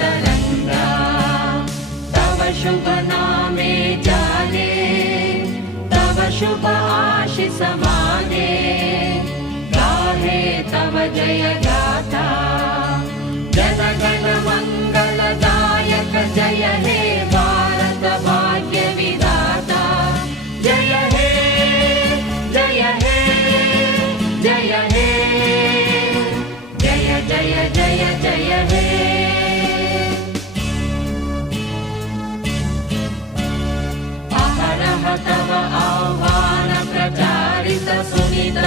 तरंगा तव शुभ नामे जाने तव शुभ आशीष माने गाहे तव जय गाथा जन गण मंगलदायक जय हे भारत भाग्य विधाता जय हे जय हे जय हे जय जय जय जय हे अहरह तव आह्वान प्रचारित सुनित